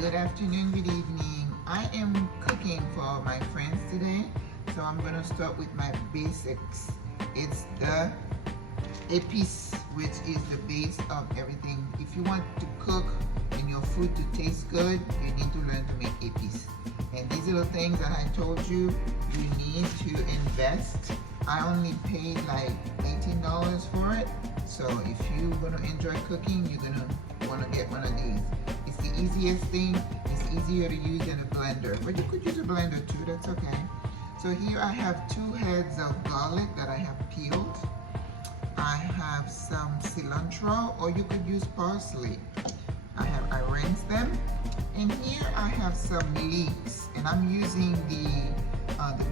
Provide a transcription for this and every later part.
Good afternoon, good evening. I am cooking for my friends today, so I'm gonna start with my basics. It's the Epiz, which is the base of everything. If you want to cook and your food to taste good, you need to learn to make Epiz. And these little things that I told you, you need to invest. I only paid like $18 for it. So if you're gonna enjoy cooking, you're gonna wanna get one of these. It's the easiest thing. It's easier to use than a blender, but you could use a blender too, that's okay. So here I have 2 heads of garlic that I have peeled. I have some cilantro, or you could use parsley. I rinsed them. And here I have some leeks, and I'm using the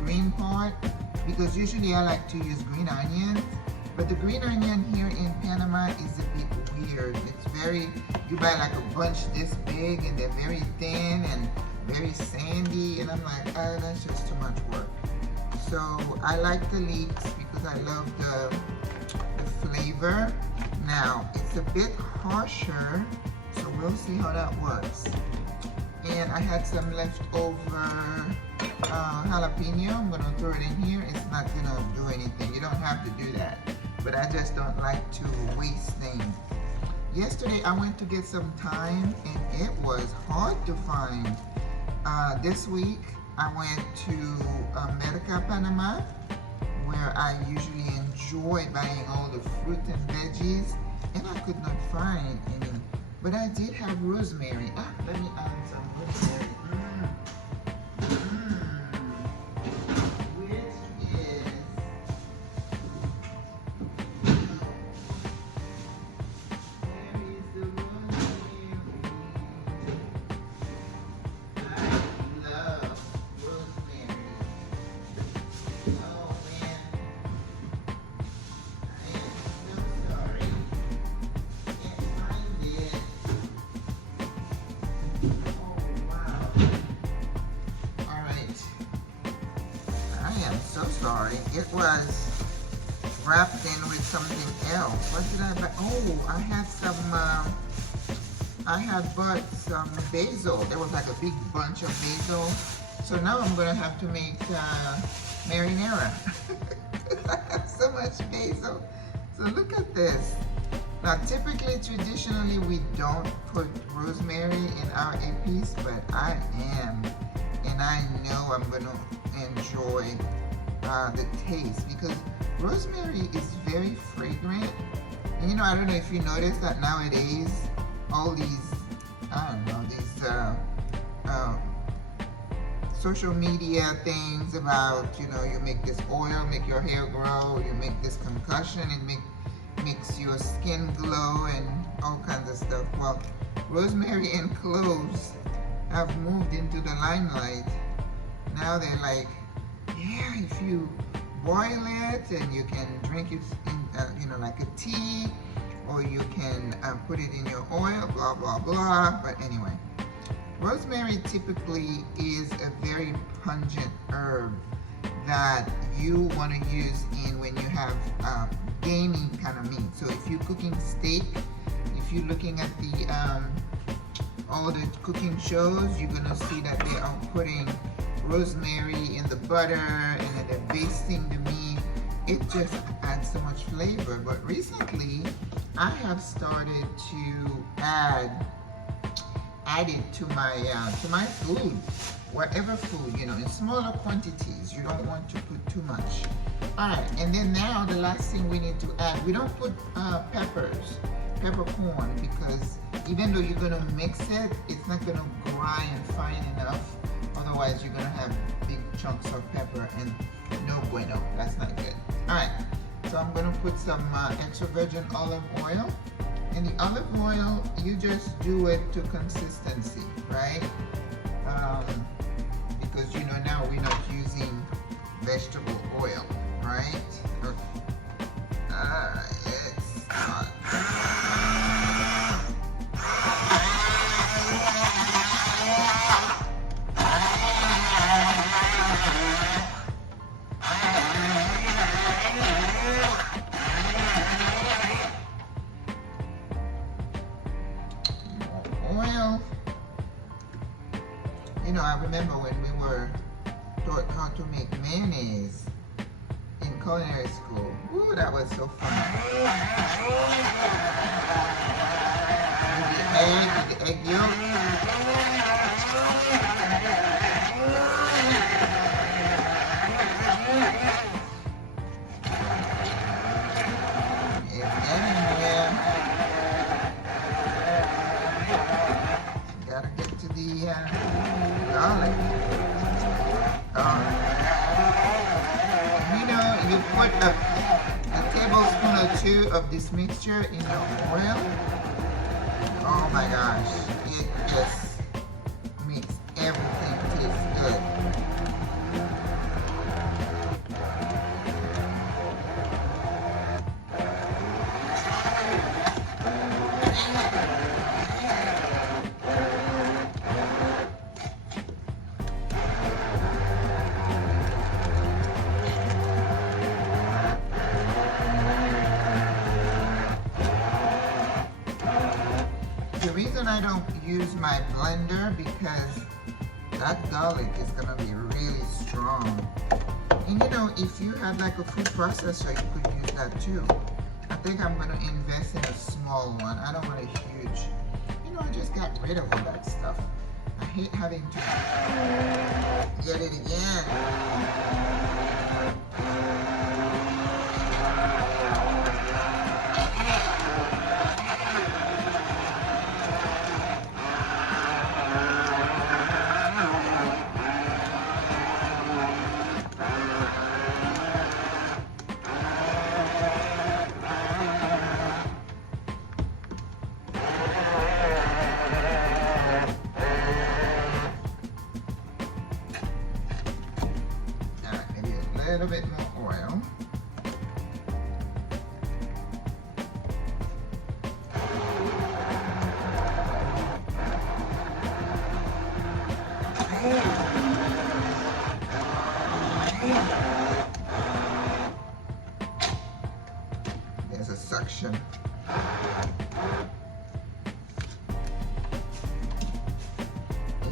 green part because usually I like to use green onions, but the green onion here in Panama is a bit weird. It's very, you buy like a bunch this big and they're very thin and very sandy, and I'm like, oh, that's just too much work. So I like the leeks because I love the flavor. Now it's a bit harsher, so we'll see how that works. And I had some leftover jalapeno. I'm gonna throw it in here. It's not gonna do anything. You don't have to do that, but I just don't like to waste things. Yesterday I went to get some thyme and it was hard to find. This week I went to America, Panama, where I usually enjoy buying all the fruit and veggies, and I could not find any. But I did have rosemary. Let me add some rosemary. Which is where is the rosemary? I love rosemary. Oh man, I am so sorry. Can't find it. Oh wow. Alright. I am so sorry. It was wrapped in with something else. What did I buy? Oh, I had some, I had bought some basil. There was like a big bunch of basil. So now I'm going to have to make marinara. I have so much basil. So look at this. Now typically, traditionally, we don't put rosemary in our Epiz, but I am. And I know I'm going to enjoy the taste because rosemary is very fragrant. And you know, I don't know if you notice that nowadays, all these, I don't know, these social media things about, you know, you make this oil, make your hair grow, you make this concussion, it makes your skin glow and all kinds of stuff. Well, rosemary and cloves have moved into the limelight. Now they're like, yeah, if you boil it and you can drink it in, you know, like a tea, or you can put it in your oil, blah, blah, blah. But anyway, rosemary typically is a very pungent herb that you want to use in when you have gamey kind of meat. So if you're cooking steak, if you're looking at the all the cooking shows, you're gonna see that they are putting rosemary in the butter and then they're basting the meat. It just adds so much flavor. But recently I have started to add it to my food, whatever food, you know, in smaller quantities. You don't want to put too much. Alright, and then now the last thing we need to add, we don't put peppercorn, because even though you're gonna mix it, it's not gonna grind fine enough. Otherwise you're gonna have big chunks of pepper, and no bueno, that's not good. Alright, so I'm gonna put some extra virgin olive oil. And the olive oil, you just do it to consistency, right? Because you know now we're not using vegetable oil, right? Okay. Let's start. Oil. You know, I remember when we were taught how to make mayonnaise in culinary school. Ooh, that was so fun. With the egg yolk. Gotta get to the garlic. You know, you put a tablespoon or two of this mixture in the oil. Oh my gosh, it just makes everything taste good. The reason I don't use my blender because that garlic is gonna be really strong. And you know, if you had like a food processor, you could use that too. I think I'm gonna invest in a small one. I don't want a huge. You know, I just got rid of all that stuff. I hate having to get it again. A little bit more oil. There's a suction.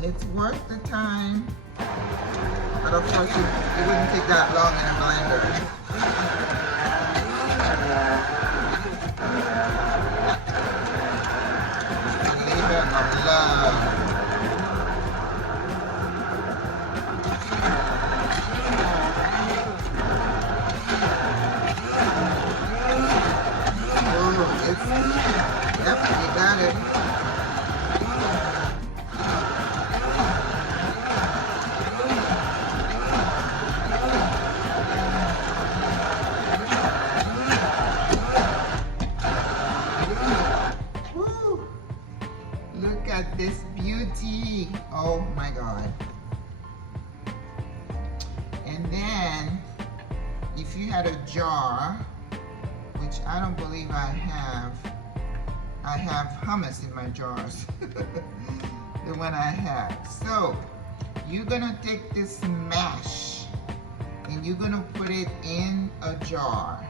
It's worth the time. But of course, it wouldn't take that long in a blender. Labor of love. Oh, yep, you got it. Look at this beauty. Oh my God. And then if you had a jar, which I don't believe I have hummus in my jars. The one I have. So you're gonna take this mash and you're gonna put it in a jar.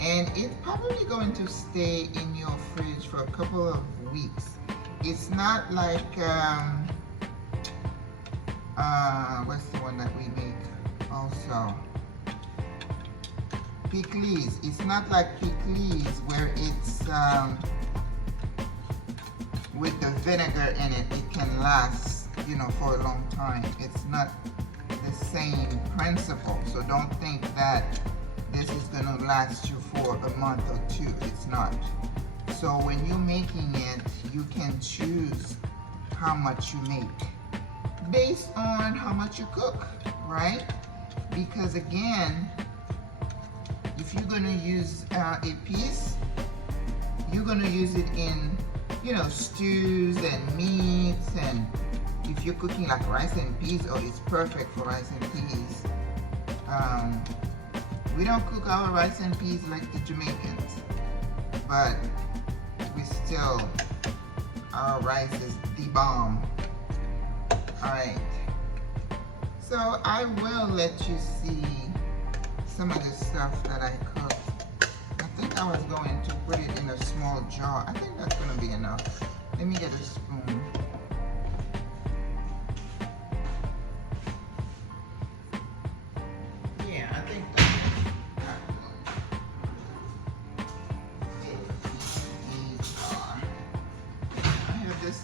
And it's probably going to stay in your fridge for a couple of weeks. It's not like, what's the one that we make also? Pickles. It's not like pickles where it's, with the vinegar in it, it can last, you know, for a long time. It's not the same principle. So don't think that this is gonna last you for a month or two. It's not. So when you're making it, you can choose how much you make based on how much you cook, right? Because again, if you're gonna use Epiz, you're gonna use it in, you know, stews and meats, and if you're cooking like rice and peas, oh, it's perfect for rice and peas. We don't cook our rice and peas like the Jamaicans, but we still, our rice is the bomb. Alright, so I will let you see some of the stuff that I cooked. I think I was going to put it in a small jar. I think that's going to be enough. Let me get a spoon.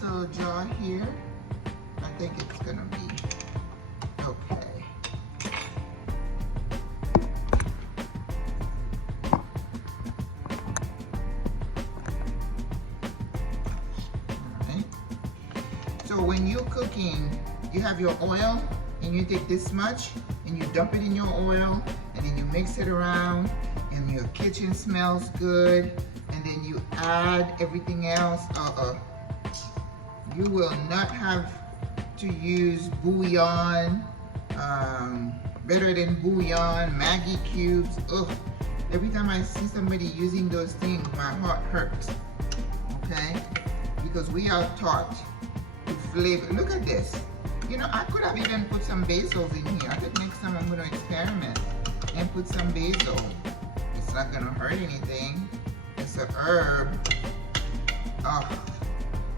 little jar here. I think it's gonna be okay. Alright. So when you're cooking, you have your oil and you take this much and you dump it in your oil and then you mix it around and your kitchen smells good and then you add everything else. You will not have to use bouillon, better than bouillon, Maggi cubes. Ugh. Every time I see somebody using those things, my heart hurts. Okay? Because we are taught to flavor. Look at this. You know, I could have even put some basil in here. I think next time I'm going to experiment and put some basil. It's not going to hurt anything. It's a herb. Oh,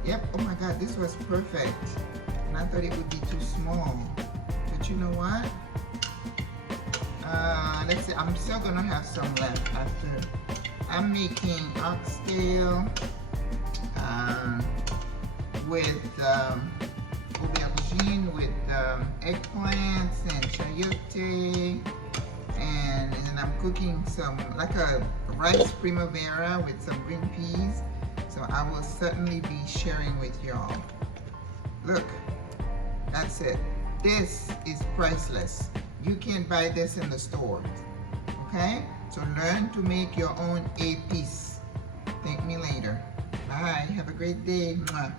yep. Oh my God, this was perfect. And I thought it would be too small. But you know what? Let's see. I'm still going to have some left after. I'm making oxtail with aubergine with eggplants and chayote, and then I'm cooking some like a rice primavera with some green peas, so I will certainly be sharing with y'all. Look, that's it. This is priceless. You can't buy this in the stores. Okay, so learn to make your own Epiz. Thank me later. Bye. Have a great day. Mwah.